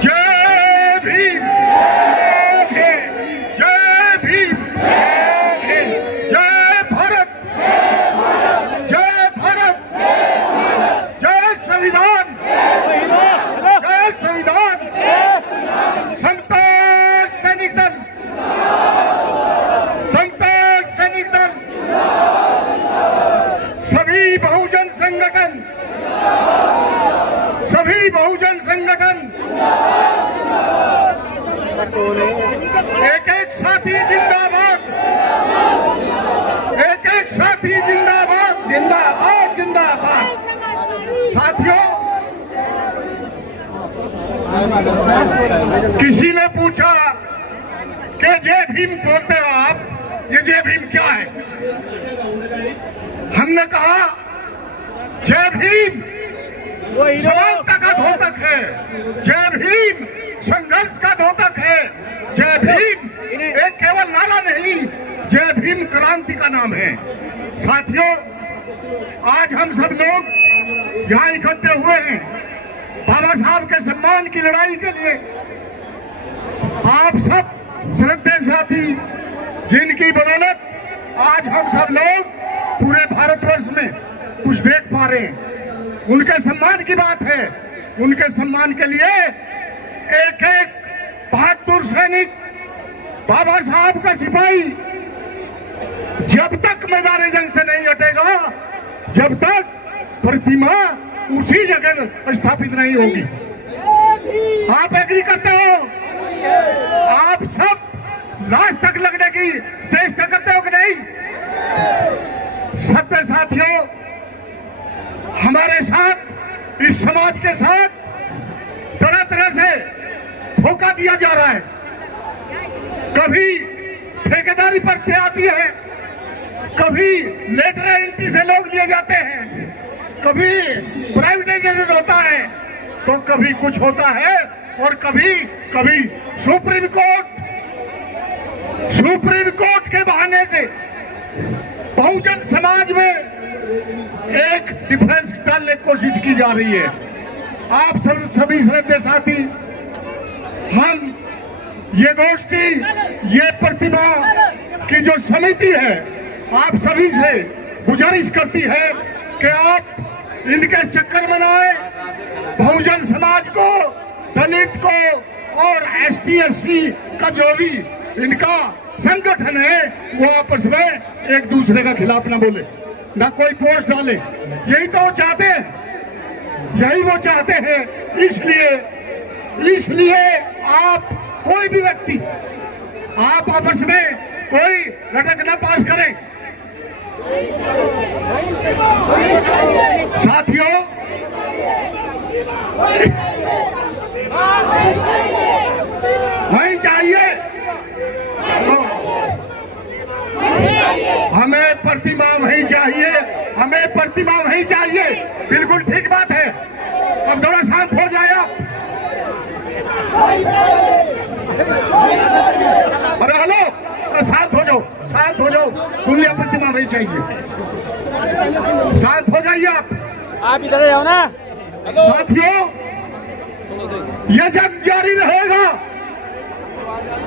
जय भीम, जय भीम, जय भारत, जय भारत, जय संविधान, जय संविधान। संतोष सैनिक दल, संतोष सैनिक दल, सभी बहुजन संगठन, सभी बहुजन संगठन, एक एक साथी जिंदाबाद, एक एक साथी जिंदाबाद, जिंदाबाद, जिंदाबाद। साथियों, किसी ने पूछा कि जय भीम बोलते हो आप, ये जय भीम क्या है? हमने कहा जय भीम समानता का द्योतक है, जय भीम संघर्ष का द्योतक है, जय भीम एक केवल नारा नहीं, जय भीम क्रांति का नाम है। साथियों, आज हम सब लोग यहाँ इकट्ठे हुए हैं बाबा साहब के सम्मान की लड़ाई के लिए। आप सब श्रद्धेय साथी, जिनकी बदौलत आज हम सब लोग पूरे भारतवर्ष में कुछ देख पा रहे हैं, उनके सम्मान की बात है। उनके सम्मान के लिए एक एक बहादुर सैनिक, बाबा साहब का सिपाही जब तक मैदान जंग से नहीं हटेगा, जब तक प्रतिमा उसी जगह स्थापित नहीं होगी। आप एग्री करते हो? आप सब लास्ट तक लगने की चेष्टा करते हो कि नहीं? सत्य साथियों, हमारे साथ, इस समाज के साथ तरह तरह से धोखा दिया जा रहा है। कभी ठेकेदारी पर आती है, कभी लेटर एंट्री से लोग लिए जाते हैं, कभी प्राइवेटाइजेशन होता है, तो कभी कुछ होता है, और कभी कभी सुप्रीम कोर्ट के बहाने से बहुजन समाज में एक डिफरेंस डालने की कोशिश की जा रही है। आप सब सभी श्रद्धेय साथी, हम ये गोष्ठी, ये प्रतिमा की जो समिति है, आप सभी से गुजारिश करती है कि आप इनके चक्कर में ना आए। बहुजन समाज को, दलित को और एसटी एससी का जो भी इनका संगठन है, वो आपस में एक दूसरे का खिलाफ ना बोले, ना कोई पोस्ट डाले। यही तो वो चाहते हैं, यही वो चाहते हैं। इसलिए आप कोई भी व्यक्ति, आप आपस में कोई लटक ना पास करें। साथियों, नहीं चाहिए, हमें प्रतिमा वही चाहिए, हमें प्रतिमा वही चाहिए। बिल्कुल ठीक बात है। अब थोड़ा शांत हो जाए आप। अरे हेलो, शांत हो जाओ, शांत हो जाओ। सुन लिया, प्रतिमा वही चाहिए। शांत हो जाइए आप इधर जाओ ना। साथियों, यह जंग जारी रहेगा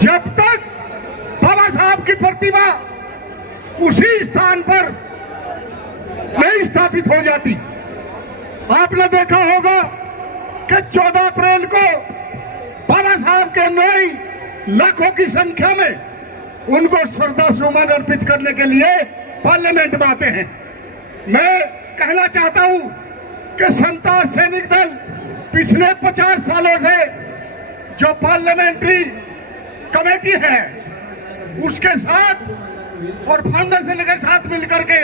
जब तक बाबा साहब की प्रतिमा उसी स्थान पर नहीं स्थापित हो जाती। आपने देखा होगा कि 14 अप्रैल को बाबा साहब के अनुयायी लाखों की संख्या में उनको श्रद्धासुमन अर्पित करने के लिए पार्लियामेंट में आते हैं। मैं कहना चाहता हूं कि संतोष सैनिक दल पिछले 50 सालों से जो पार्लियामेंट्री कमेटी है, उसके साथ और फाउंडर से लेकर साथ मिलकर के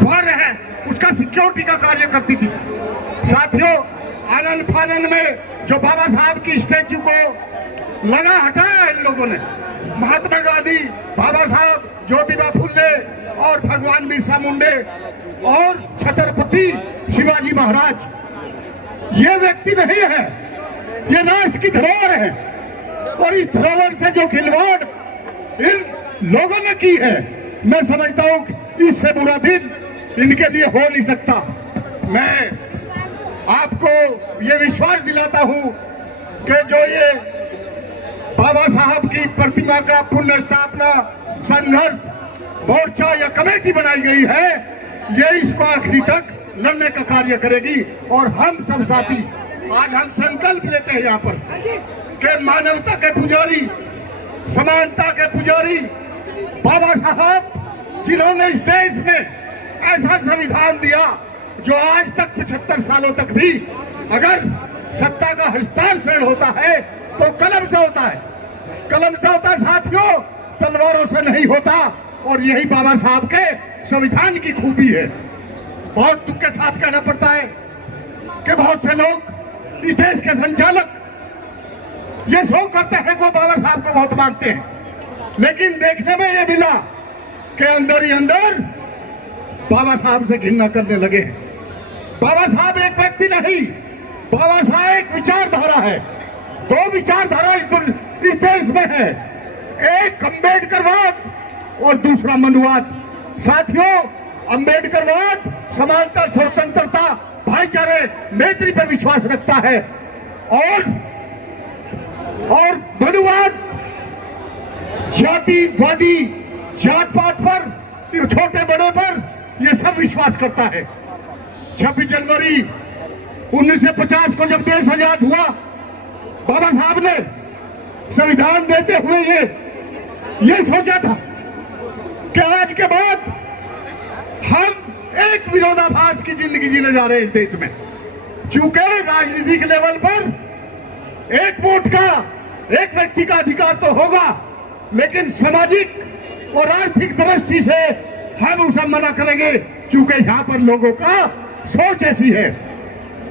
वहां रहे, उसका सिक्योरिटी का कार्य करती थी। साथियों, आनंद फानंद में जो बाबा साहब की स्टैच्यू को लगा हटाया इन लोगों ने, महात्मा गांधी, बाबा साहब, ज्योतिबा फुले और भगवान बिरसा मुंडे और छत्रपति शिवाजी महाराज, ये व्यक्ति नहीं है, ये राष्ट्र की धरोहर है। और इस धरोहर से जो खिलवाड़ इन लोगों ने की है, मैं समझता हूं इससे बुरा दिन इनके लिए हो नहीं सकता। मैं आपको ये विश्वास दिलाता हूं कि जो ये बाबा साहब की प्रतिमा का पुनर्स्थापना संघर्ष मोर्चा या कमेटी बनाई गई है, ये इसको आखिरी तक लड़ने का कार्य करेगी। और हम सब साथी आज हम संकल्प लेते हैं यहाँ पर कि मानवता के पुजारी, समानता के पुजारी बाबा साहब, जिन्होंने इस देश में ऐसा संविधान दिया जो आज तक 75 सालों तक भी अगर सत्ता का हस्तांतरण होता है तो कलम से होता है, कलम से होता है साथियों, तलवारों से नहीं होता। और यही बाबा साहब के संविधान की खूबी है। बहुत दुख के साथ कहना पड़ता है कि बहुत से लोग इस देश के संचालक ये शो करते हैं कि वो बाबा साहब को बहुत मानते हैं, लेकिन देखने में ये मिला कि अंदर ही अंदर बाबा साहब से घृणा करने लगे। बाबा साहब एक व्यक्ति नहीं, बाबा साहब एक विचारधारा है। दो विचारधारा इस देश में है, एक अम्बेडकरवाद और दूसरा मनुवाद। साथियों, अम्बेडकरवाद समानता, स्वतंत्रता, भाईचारे, मैत्री पर विश्वास रखता है और मनुवाद जातिवादी, जात पात पर, छोटे बड़े पर ये सब विश्वास करता है। 26 जनवरी 1950 को जब देश आजाद हुआ, बाबा साहब ने संविधान देते हुए ये सोचा था कि आज के बाद हम एक विरोधाभास की जिंदगी जीने जा रहे हैं इस देश में। चूंकि राजनीतिक लेवल पर एक वोट का, एक व्यक्ति का अधिकार तो होगा, लेकिन सामाजिक और आर्थिक दृष्टि से हम उसे मना करेंगे, चूंकि यहाँ पर लोगों का सोच ऐसी है।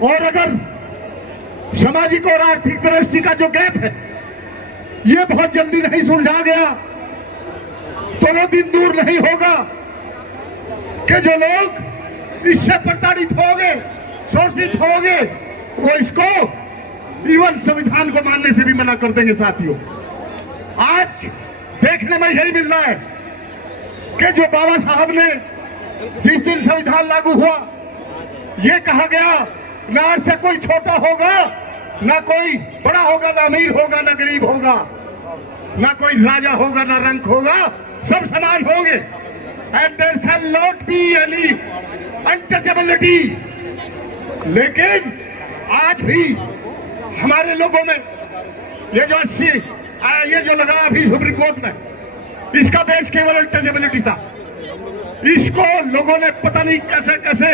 और अगर सामाजिक और आर्थिक दृष्टि का जो गैप है ये बहुत जल्दी नहीं सुलझा गया तो वो दिन दूर नहीं होगा कि जो लोग इससे प्रताड़ित होंगे, शोषित होंगे, वो इसको इवन संविधान को मानने से भी मना कर देंगे। साथियों, आज देखने में यही मिल रहा है कि जो बाबा साहब ने जिस दिन संविधान लागू हुआ, ये कहा गया ना आज से कोई छोटा होगा, ना कोई बड़ा होगा, ना अमीर होगा, ना गरीब होगा, ना कोई राजा होगा, ना रंक होगा, सब समान होंगे। And there shall not be any untouchability. लेकिन आज भी हमारे लोगों में ये जो लगा अभी सुप्रीम कोर्ट में, इसका बेस केवल अनटचेबिलिटी था। इसको लोगों ने पता नहीं कैसे कैसे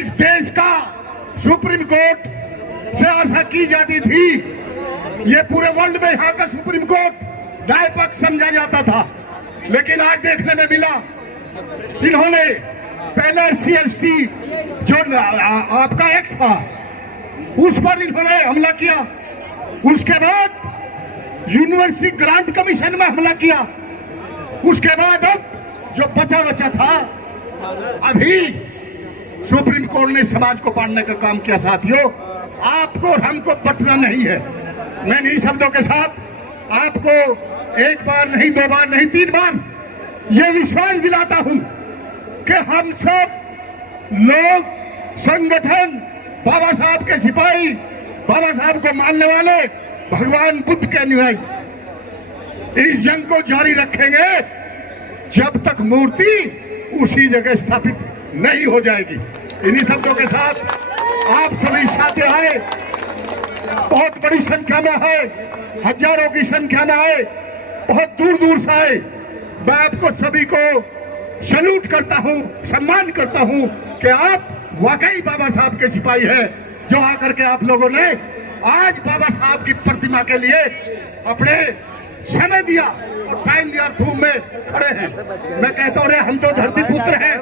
इस देश का सुप्रीम कोर्ट से आशा की जाती थी। ये पूरे वर्ल्ड में यहाँ का सुप्रीम कोर्ट न्याय पक्ष समझा जाता था, लेकिन आज देखने में मिला इन्होंने पहले CST जो आपका एक्ट था उस पर इन्होंने हमला किया, उसके बाद यूनिवर्सिटी ग्रांट कमीशन में हमला किया, उसके बाद अब जो बचा था अभी सुप्रीम कोर्ट ने समाज को बांटने का काम किया। साथियों, आपको और हमको बटना नहीं है। मैं इन्हीं शब्दों के साथ आपको एक बार नहीं, दो बार नहीं, 3 बार ये विश्वास दिलाता हूं कि हम सब लोग, संगठन, बाबा साहब के सिपाही, बाबा साहब को मानने वाले, भगवान बुद्ध के अनुयायी इस जंग को जारी रखेंगे जब तक मूर्ति उसी जगह स्थापित नहीं हो जाएगी। इन्हीं शब्दों के साथ आप सभी साथी आए, बहुत बड़ी संख्या में आए, हजारों की संख्या में आए, बहुत दूर दूर से आए। मैं आपको सभी को सैल्यूट करता हूं, सम्मान करता हूं कि आप वाकई बाबा साहब के सिपाही हैं, जो आकर के आप लोगों ने आज बाबा साहब की प्रतिमा के लिए अपने समय दिया और टाइम दिया, धूम में खड़े हैं। मैं कहता हूँ हम तो धरती पुत्र हैं,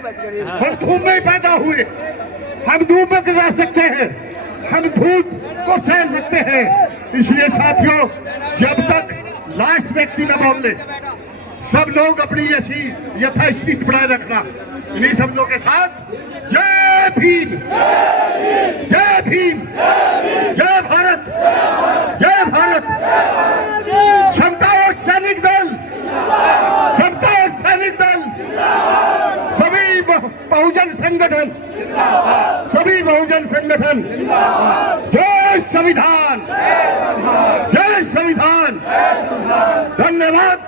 हम धूम में ही पैदा हुए, हम धूप में रह सकते हैं, हम धूप को सह सकते हैं। इसलिए साथियों, जब तक लास्ट व्यक्ति न बोल ले, सब लोग अपनी ऐसी यथास्थिति बनाए रखना। इन्हीं शब्दों के साथ जय भीम, जय भीम, जय भारत, जय भारत। क्षमता और सैनिक दल, क्षमता और सैनिक दल, सभी बहुजन संगठन संगठन, सभी बहुजन संगठन, जय संविधान, जय संविधान, धन्यवाद।